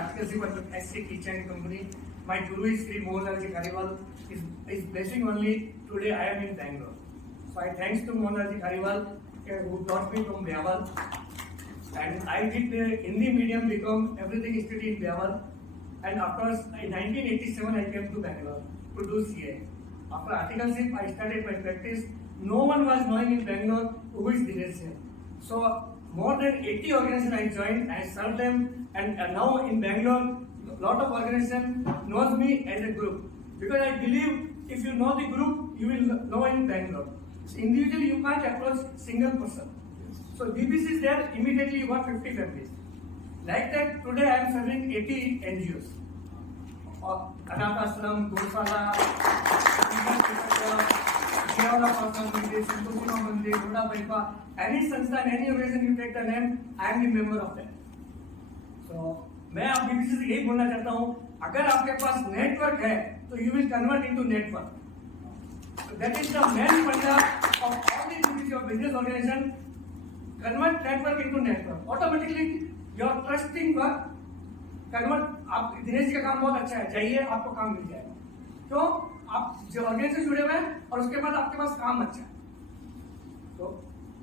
articleship of SC Kitchen Company. My guru is Sri Mohandas Khariwal. Is blessing only today I am in Bangalore. So I thanks to Mohandas Khariwal who taught me from Byaval. And I did the Hindi medium become everything studied in Byaval. And of course in 1987 I came to Bangalore to do CA. After articleship I started my practice. No one was knowing in Bangalore who is Dinesh Jain. So more than 80 organizations I joined, I served them, and now in Bangalore, lot of organizations knows me as a group. Because I believe if you know the group, you will know in Bangalore. So individually you can't approach single person. So BBC is there, immediately you got 50 families. Like that, today I am serving 80 NGOs. Anath Ashram, Gosala, any संस्थान, any organization you take the name, I am the member of that. So मैं आप BBC से यही बोलना चाहता हूँ, अगर आपके पास नेटवर्क है, तो you will convert into network. So that is the main funda of all the BBC or business organization. Convert network into network. Automatically your trusting work convert. आप दिनेश जी का काम बहुत अच्छा है, जाइए आपको काम मिल जाएगा. क्यों? आप जो ऑर्गेनाइजेशन से जुड़े हुए हैं और उसके बाद आपके पास काम अच्छा है. तो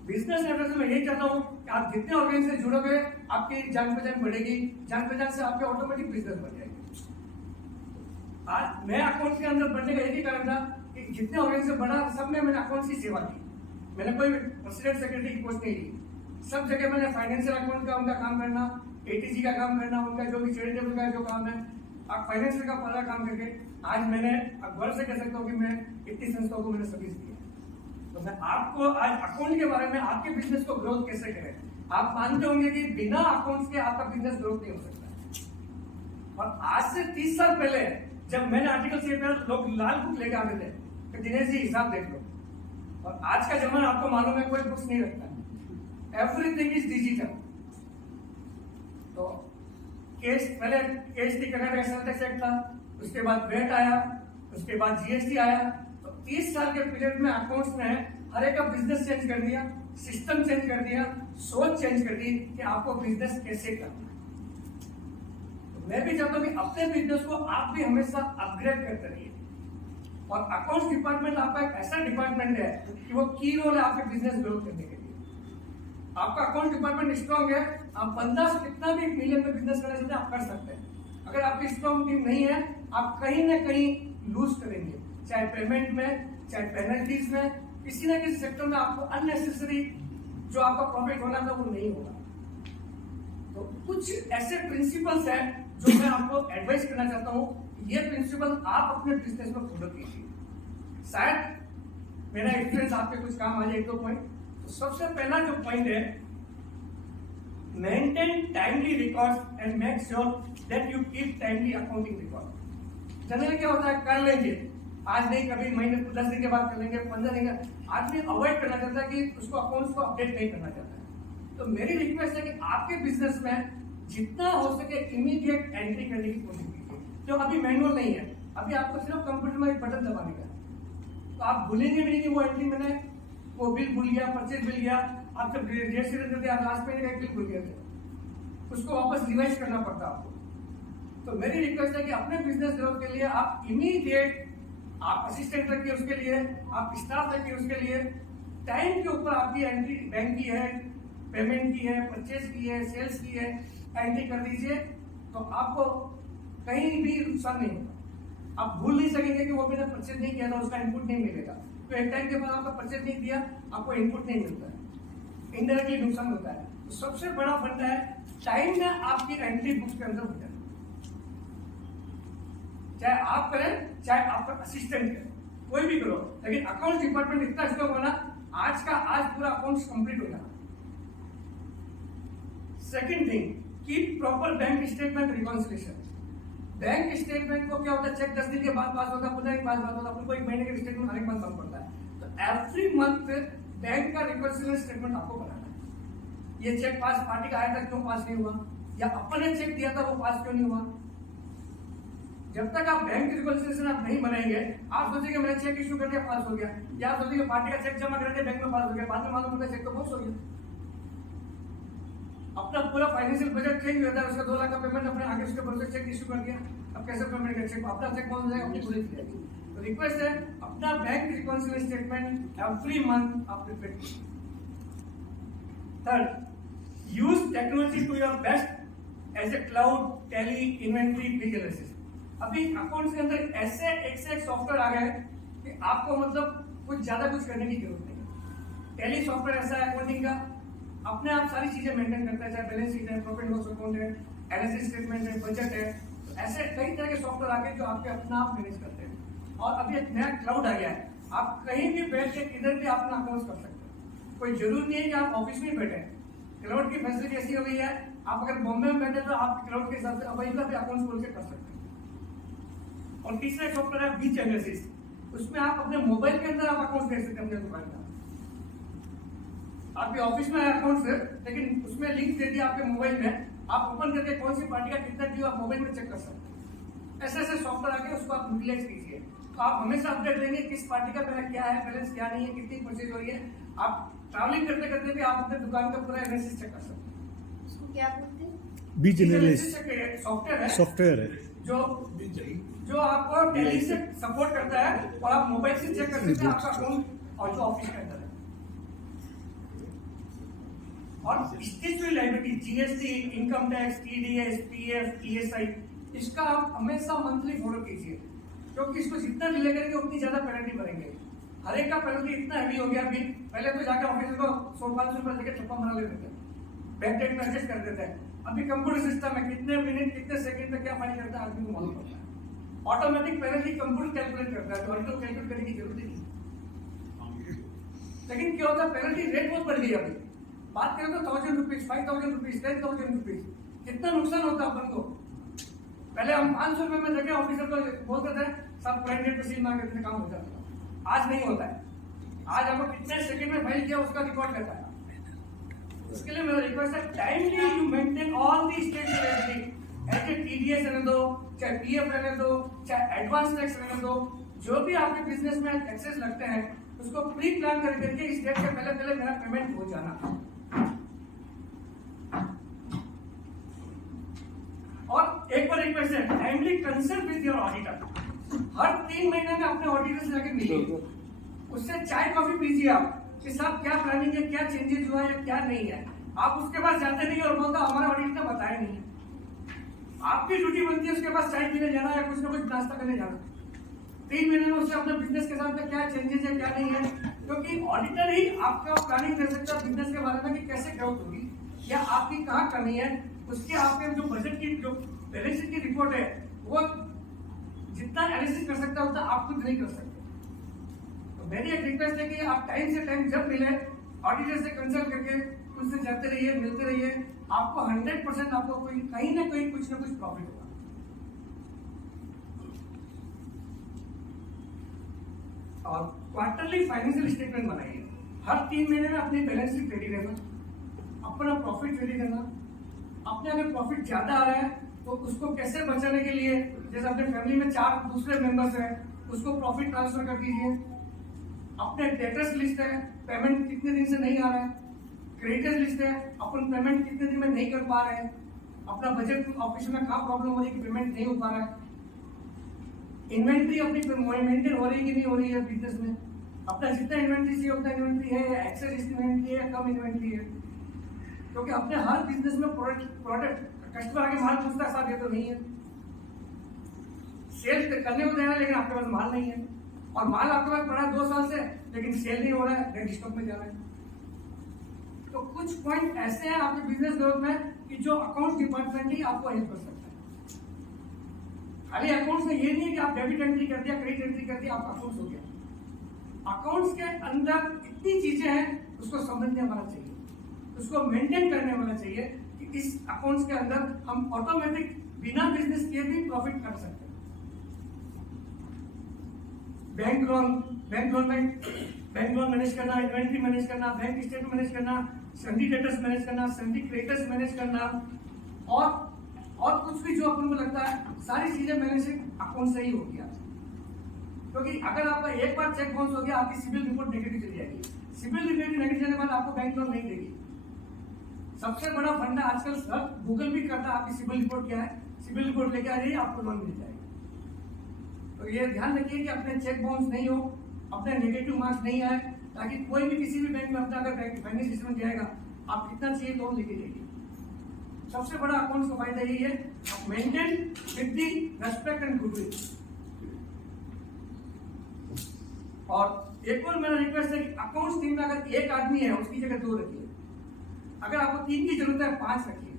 बिजनेस लेवल से मैं यही चाहता हूँ कि आप जितने ऑर्गेनाइजेशन से जुड़ोगे आपकी जान पहचान बढ़ेगी, जान पहचान से आपके ऑटोमेटिक बिजनेस बढ़ जाएगी. आज मैं अकाउंट के अंदर बढ़ने का यही कारण था कि जितने ऑर्गेनाइजेशन बढ़ा सब में मैंने अकाउंट की सेवा की. मैंने कोई प्रेसिडेंट सेक्रेटरी की पोस्ट नहीं ली. सब जगह मैंने फाइनेंशियल अकाउंट का उनका काम करना, एटीसी का काम करना, उनका जो भी चैरिटेबल का जो काम है, आप फाइनेंशियल का पूरा काम करके आज मैंने गर्व से कह सकता हूँ कि मैं इतनी संस्थाओं को मैंने सर्विस दी है. तो मैं आपको आज अकाउंट के बारे में आपके बिजनेस को ग्रोथ कैसे करें, आप मानते होंगे कि बिना अकाउंट्स के आपका बिजनेस ग्रोथ नहीं हो सकता. और आज से 30 साल पहले जब मैंने आर्टिकल से लोग लाल बुक लेके आते थे कि दिनेश जी हिसाब देख लो, और आज का जमाना आपको मालूम है कोई बुक्स नहीं रखता, एवरीथिंग इज डिजिटल. तो केस पहले case Karnataka sale tax act था, उसके बाद वेट आया, उसके बाद जीएसटी आया. तो 30 साल के पीरियड में अकाउंट्स ने हर एक का बिजनेस चेंज कर दिया, सिस्टम चेंज कर दिया, सोच चेंज कर दी कि आपको बिजनेस कैसे करना है. तो मैं भी चाहता हूं कि अपने बिजनेस को आप भी हमेशा अपग्रेड करते रहिए. और अकाउंट्स डिपार्टमेंट आपका एक ऐसा डिपार्टमेंट है कि वो की रोल है आपके बिजनेस ग्रोथ करने के लिए. आपका अकाउंट डिपार्टमेंट स्ट्रॉन्ग है, आप 15 कितना भी मिलियन में बिजनेस करना चाहते हैं आप कर सकते हैं. अगर आपकी स्ट्रॉन्ग टीम नहीं है, आप कहीं ना कहीं लूज करेंगे, चाहे पेमेंट में, चाहे पेनल्टीज में, किसी ना किसी सेक्टर में आपको अननेसेसरी जो आपका प्रॉफिट होना था वो नहीं होगा. तो कुछ ऐसे प्रिंसिपल्स हैं जो मैं आपको एडवाइस करना चाहता हूँ. ये प्रिंसिपल आप अपने बिजनेस में फॉलो कीजिए. शायद मेरा एक्सपीरियंस आपके कुछ काम आ जाए. 1-2 पॉइंट. तो सबसे पहला जो पॉइंट है, maintain timely records and make sure that you keep timely accounting record. Generally क्या होता है, कर लेंगे आज नहीं, कभी महीने 10 दिन के बाद कर लेंगे, 15 दिन का. आदमी अवॉइड करना चाहता है कि उसको अकाउंट्स को अपडेट नहीं करना चाहता है. तो मेरी रिक्वेस्ट है कि आपके बिजनेस में जितना हो सके इमीडिएट एंट्री करने की कोशिश कीजिए. जो अभी मैनुअल नहीं है, अभी आपको सिर्फ कंप्यूटर में एक बटन दबाने का. तो आप भूलेंगे भी नहीं कि वो एंट्री मैंने वो बिल भूल गया, परचेज बिल गया, आप जब डेट शीट देते हैं लास्ट महीने का एक बिल भूल गए थे, उसको वापस रिवाइज करना पड़ता आपको. तो मेरी रिक्वेस्ट है कि अपने बिजनेस ग्रोथ के लिए आप इमीडिएट, आप असिस्टेंट रखिए उसके लिए, आप स्टाफ रखिए उसके लिए, टाइम के ऊपर आपकी एंट्री बैंक की है, पेमेंट की है, परचेज की है, सेल्स की है, एंट्री कर दीजिए. तो आपको कहीं भी नुकसान नहीं होगा. आप भूल नहीं सकेंगे कि वो मैंने परचेज नहीं किया था, उसका इनपुट नहीं मिलेगा. तो एक टाइम के बाद आपका परचेज नहीं दिया, आपको इनपुट नहीं मिलता है, इनडायरेक्टली नुकसान होता है. तो सबसे बड़ा फंडा है टाइम में आपकी एंट्री बुक्स के अंदर हो जाए, चाहे आप करें चाहे आपका असिस्टेंट करे, कोई भी करो, लेकिन अकाउंट डिपार्टमेंट इतना स्ट्रॉन्ग होना, आज का आज पूरा अकाउंट कंप्लीट हो जाना. Second thing, keep proper bank statement reconciliation. Bank statement को क्या होता है, चेक 10 दिन के बाद पास होगा, पुनः एक पास होगा, उनको एक महीने का स्टेटमेंट हर एक मंथ बनना पड़ता है. तो एवरी मंथ बैंक का रिकॉन्सिलेशन स्टेटमेंट आपको बनाना है. ये चेक पास पार्टी का आया था, क्यों पास नहीं हुआ, या अपन ने चेक दिया था वो पास क्यों नहीं हुआ. जब तक आप बैंक रिकॉन्सिलेशन आप नहीं बनाएंगे, आप सोचेंगे मैंने चेक इश्यू कर दिया पास हो गया, या आप सोचेंगे पार्टी का चेक जमा कर दिया बैंक में पास हो गया, बाद में मालूम होगा चेक तो पास हो गया. अपना पूरा फाइनेंशियल बजट चेंज होता है, उसका 2 लाख का पेमेंट अपने आगे उसके भरोसे चेक इशू कर दिया, अब कैसे पेमेंट कर चेक अपना चेक बाउंस हो जाएगा, अपनी पूरी जाएगी। तो रिक्वेस्ट है अपना bank reconciliation statement every month आप प्रिपेयर कीजिए। Third, use technology to your best as a cloud, Tally, inventory, vigilance. अभी अकाउंट्स के अंदर ऐसे एक से एक सॉफ्टवेयर आ गए कि आपको मतलब कुछ ज्यादा कुछ करने की जरूरत नहीं। टेली सॉफ्टवेयर ऐसा है अकाउंटिंग का, अपने आप सारी चीजें मेंटेन करता है, चाहे बैलेंस शीट है, प्रॉफिट लॉस अकाउंट है, एनालिसिस स्टेटमेंट है, बजट है। तो ऐसे कई तरह के सॉफ्टवेयर आ गए जो आपके अपना आप मैनेज करते हैं। और अभी एक नया क्लाउड आ गया है, आप कहीं भी बैठ के किधर भी अपना अकाउंट कर सकते हैं। कोई जरूरी नहीं है कि आप ऑफिस में बैठे। क्लाउड की फैसिलिटी ऐसी हो गई है, आप अगर बॉम्बे में बैठे तो आप क्लाउड के हिसाब से वहीं पर भी अकाउंट खोल के कर सकते हैं। और तीसरा सॉफ्टवेयर है बीच एनालिसिस, उसमें आप अपने मोबाइल के अंदर आप अकाउंट देख सकते हैं अपने दुकान का। आपके ऑफिस में अकाउंट है लेकिन उसमें लिंक दे दिया आपके मोबाइल में, आप ओपन करके कौन सी पार्टी का कितना ड्यू आप मोबाइल में चेक कर सकते हैं। ऐसे ऐसे सॉफ्टवेयर आके उसको आप यूटिलाइज कीजिए, तो आप हमेशा अपडेट रहेंगे किस पार्टी का पहले क्या है, बैलेंस क्या नहीं है, कितनी परचेज हो रही है। आप ट्रैवलिंग करते करते भी आप अपने दुकान का पूरा एनालिसिस चेक कर सकते हैं। उसको क्या बोलते हैं? बीच एनालिसिस सॉफ्टवेयर है जो आपको टेली से सपोर्ट करता है और आप मोबाइल से चेक कर सकते हैं आपका अकाउंट और जो ऑफिस के अंदर है। और statutory liability, GST, income tax, TDS, PF, ESI, इसका आप हमेशा मंथली फॉलो कीजिए, क्योंकि इसको जितना डिले करेंगे उतनी ज्यादा पेनल्टी भरेंगे। हर एक का पेनल्टी इतना हैवी हो गया अभी, पहले तो जाकर ऑफिस को 100-500 रुपए लेके ठप्पा मरा लेते थे, बैंक डेट में एडजस्ट कर देते हैं। अभी कंप्यूटर सिस्टम है, कितने मिनट कितने सेकंड में क्या फाइन करता है आदमी को मालूम पड़ता है। ऑटोमेटिक पेनल्टी कंप्यूटर कैलकुलेट करता है, तो ऑडिटर कैलकुलेट करने की जरूरत नहीं। लेकिन क्या होता है, पेनल्टी रेट बहुत बढ़ गई अभी। बात करें तो 1000 रुपीज, 5000 रुपीज, 10,000 रुपीज, कितना नुकसान होता है अपन को। पहले हम 500 रुपए में देखे ऑफिसर को बोलते थे सब क्लाइंट डेट पे सील मार के काम हो जाता था। आज नहीं होता है, आज आपको कितने सेकंड में फाइल किया उसका रिकॉर्ड करता है। उसके लिए मेरा रिक्वेस्ट है timely you maintain all the statement, ऐसे टीडीएस रहने दो, चाहे पीएफ रहने दो, चाहे एडवांस टैक्स रहने दो, जो भी आपके बिजनेस में टैक्सेस लगते हैं उसको प्री प्लान करके इस डेट से पहले पहले मेरा पेमेंट हो जाना। और एक और रिक्वेस्ट है timely consult with your auditor. हर 3 महीने में अपने ऑडिटर से जाकर मिलिए, उससे चाय कॉफी पीजिए आप कि साहब क्या प्लानिंग है, क्या चेंजेस हुआ है, क्या नहीं है। आप उसके पास जाते नहीं और बोलता हमारा ऑडिटर ने बताया नहीं। आपकी ड्यूटी बनती है उसके पास चाय पीने जाना या कुछ ना कुछ नाश्ता करने जाना। 3 महीने में उससे अपने बिजनेस के साथ में क्या चेंजेस है क्या नहीं है, क्योंकि ऑडिटर ही आपका प्लानिंग कर सकता है बिजनेस के बारे में कि कैसे ग्रोथ होगी या आपकी कहाँ कमी है। उसके आपके जो बजट की जो बैलेंस शीट की रिपोर्ट है वो जितना एनालिसिस कर सकता है उतना आप खुद नहीं कर सकते। तो मेरी एक रिक्वेस्ट है कि आप टाइम से टाइम जब मिले ऑडिटर से कंसल्ट करके उनसे जाते रहिए, मिलते रहिए, आपको 100% आपको कोई कहीं ना कहीं कुछ ना कुछ प्रॉफिट होगा। और क्वार्टरली फाइनेंशियल स्टेटमेंट बनाइए, हर 3 महीने में अपनी बैलेंस शीट रेडी रहना, अपना प्रॉफिट रेडी रहना। अपने अगर प्रॉफिट ज्यादा आ रहा है तो उसको कैसे बचाने के लिए, जैसे अपने फैमिली में 4 दूसरे मेंबर्स हैं उसको प्रॉफिट ट्रांसफर कर दीजिए। अपने डेटर्स लिस्ट है, पेमेंट कितने दिन से नहीं आ रहा है, क्रेडिटर्स लिस्ट है, अपन पेमेंट कितने दिन में नहीं कर पा रहे हैं, अपना बजट ऑफिस में कहाँ प्रॉब्लम हो रही है कि पेमेंट नहीं हो पा रहा है, इन्वेंट्री अपनी मेंटेन हो रही है कि नहीं हो रही है बिजनेस में, अपना जितना इन्वेंट्री चाहिए उतना इन्वेंट्री है, एक्सेस इन्वेंट्री है, कम इन्वेंट्री है। क्योंकि अपने हर बिजनेस में प्रोडक्ट कस्टमर आके माल पूछता है साहब ये तो नहीं है, सेल करने को देना लेकिन आपके पास माल नहीं है, और माल आपके पास पड़ा है 2 साल से लेकिन सेल नहीं हो रहा है, नेट स्टॉक में जा रहा है। तो कुछ पॉइंट ऐसे हैं आपके बिजनेस ग्रोथ में कि जो अकाउंट डिपार्टमेंट ही आपको हेल्प कर सकता है। खाली अकाउंट्स में ये नहीं है कि आप डेबिट एंट्री कर दिया, क्रेडिट एंट्री कर दिया, आपका अकाउंट्स हो गया। अकाउंट्स के अंदर इतनी चीजें हैं उसको समझने वाला चाहिए, उसको मेंटेन करने वाला चाहिए कि इस अकाउंट्स के अंदर हम ऑटोमेटिक बिना बिजनेस किए भी प्रॉफिट कर सकते हैं। बैंक लोन मैनेज करना, इन्वेंट्री मैनेज करना, बैंक स्टेटमेंट मैनेज करना, सन्डी डेटर्स मैनेज करना, सन्डी क्रेडिटर्स मैनेज करना, और कुछ भी जो अपन को लगता है सारी चीजें मैनेज अकाउंट से ही होगी। क्योंकि अगर आपका एक बार चेक बाउंस हो गया आपकी सिविल रिपोर्ट नेगेटिव चली जाएगी, सिविल रिपोर्ट नेगेटिव जाने के बाद आपको बैंक लोन नहीं देगी। सबसे बड़ा फंडा आजकल सब गूगल भी करता है, आपकी सिविल रिपोर्ट क्या है, सिविल रिपोर्ट लेके आ जाइए, आपको लोन मिल जाएगा। तो ये ध्यान रखिए कि अपने चेक बाउंस नहीं हो, अपने नेगेटिव मार्क्स नहीं आए, ताकि कोई भी किसी भी बैंक में अपना अगर फाइनेंस सिस्टम जाएगा, आप कितना चाहिए लोन लेके जाइए। सबसे बड़ा अकाउंट्स का फायदा यही है, maintain with the respect and goodwill. और एक और मेरा रिक्वेस्ट है कि अकाउंट्स टीम में अगर एक आदमी है उसकी जगह 2 रखिए, अगर आपको 3 की जरूरत है 5 रखिए।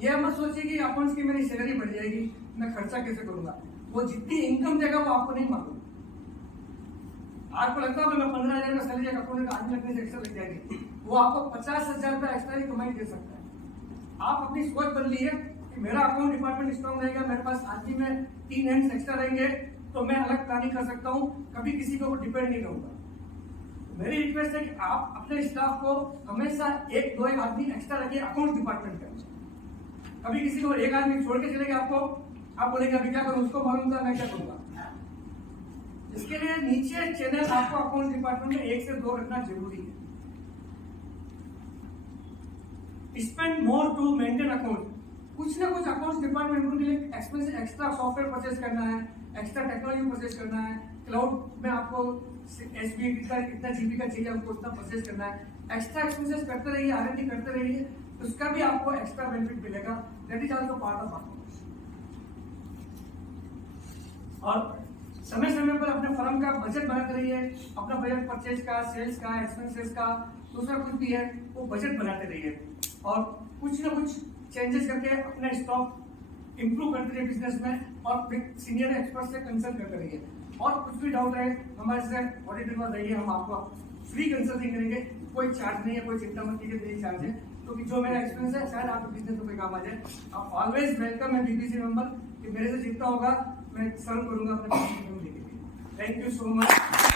यह मत सोचिए कि अकाउंट्स की मेरी सैलरी बढ़ जाएगी, मैं खर्चा कैसे करूंगा। वो जितनी इनकम देगा वो आपको नहीं मालूम। आपको लगता है मैं 15,000 का सैलरी अकाउंट का आदमी लगने से एक्स्ट्रा लग जाएगी, वो आपको 50,000 रुपया एक्स्ट्रा ही कमाई दे सकता है। आप अपनी सोच बदली है कि मेरा अकाउंट डिपार्टमेंट स्ट्रॉन्ग रहेगा, मेरे पास आदमी में 3 हैंड्स एक्स्ट्रा रहेंगे, तो मैं अलग प्लानिंग कर सकता हूं, कभी किसी के ऊपर डिपेंड नहीं रहूंगा। मेरी रिक्वेस्ट है कि आप अपने स्टाफ को हमेशा 1-2 आदमी एक्स्ट्रा रखिए अकाउंट डिपार्टमेंट का। कभी किसी को एक आदमी छोड़ के चलेगा आपको, आप बोलेंगे अभी क्या करूं, उसको मालूम था मैं क्या करूंगा। इसके लिए नीचे चैनल आपको अकाउंट डिपार्टमेंट में 1 से 2 रखना जरूरी है। Spend more to maintain account. कुछ ना कुछ अकाउंट डिपार्टमेंट के लिए एक्सपेंस, एक्स्ट्रा सॉफ्टवेयर परचेज करना है, एक्स्ट्रा टेक्नोलॉजी परचेज करना है, क्लाउड में आपको एसबी का कितना जीबी का चाहिए आपको उतना परचेज करना है। एक्स्ट्रा एक्सपेंसेस करते रहिए, R&D करते रहिए, उसका भी आपको एक्स्ट्रा बेनिफिट मिलेगा। That is also part of accounts. और समय समय पर अपने फर्म का बजट बनाते रहिए, अपना बजट परचेज का, सेल्स का, एक्सपेंसेस का, दूसरा कुछ भी है वो बजट बनाते रहिए और कुछ ना कुछ चेंजेस करके अपना स्टॉक इंप्रूव करते रहिए बिजनेस में, और सीनियर एक्सपर्ट से कंसल्ट करते रहिए। और कुछ भी डाउट रहे हमारे से ऑडिटर में रहिए, हम आपको फ्री कंसल्टिंग करेंगे, कोई चार्ज नहीं है, कोई चिंता मत कीजिए, नहीं चार्ज है, क्योंकि जो मेरा एक्सपीरियंस है शायद आपके बिजनेस में कोई काम आ जाए। आप ऑलवेज वेलकम है बीपीसी मेंबर, कि मेरे से जितना होगा मैं सर्व करूंगा अपने। Thank you so much.